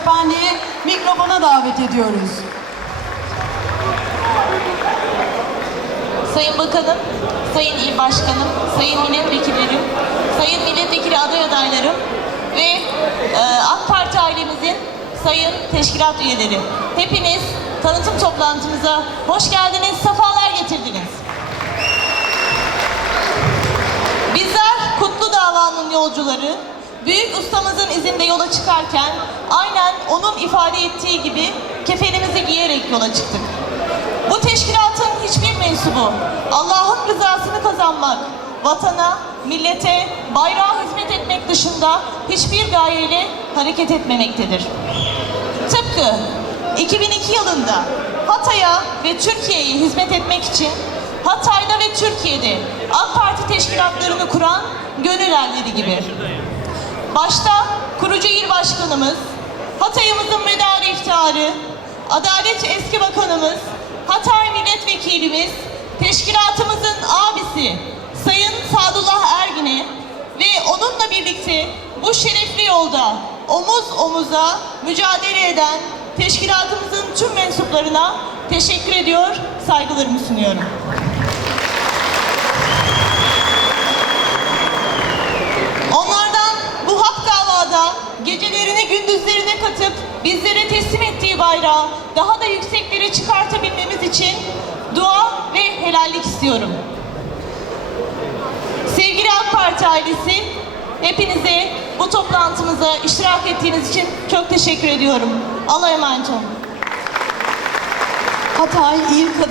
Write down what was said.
Efendi'yi mikrofona davet ediyoruz. Sayın Bakanım, Sayın İl Başkanım, Sayın Milletvekillerim, Sayın Milletvekili aday adaylarım ve e, AK Parti ailemizin sayın teşkilat üyeleri. Hepiniz tanıtım toplantımıza hoş geldiniz, sefalar getirdiniz. Bizler Kutlu Dava'nın yolcuları, büyük ustamızın izinde yola çıkarken aynen onun ifade ettiği gibi kefenimizi giyerek yola çıktık. Bu teşkilatın hiçbir mensubu Allah'ın rızasını kazanmak, vatana, millete, bayrağa hizmet etmek dışında hiçbir gayeyle hareket etmemektedir. Tıpkı 2002 yılında Hatay'a ve Türkiye'ye hizmet etmek için Hatay'da ve Türkiye'de AK Parti teşkilatlarını kuran gönül gibi. Başta kurucu il başkanımız, Hatay'ımızın veda iftiharı, Adalet eski bakanımız, Hatay milletvekilimiz, teşkilatımızın abisi Sayın Sadullah Ergin'e ve onunla birlikte bu şerefli yolda omuz omuza mücadele eden teşkilatımızın tüm mensuplarına teşekkür ediyor, saygılarımı sunuyorum. Bizlere teslim ettiği bayrağı daha da yükseklere çıkartabilmemiz için dua ve helallik istiyorum. Sevgili AK Parti ailesi, hepinize bu toplantımıza iştirak ettiğiniz için çok teşekkür ediyorum. Allah'a emanet olun. Hatay İl Kadın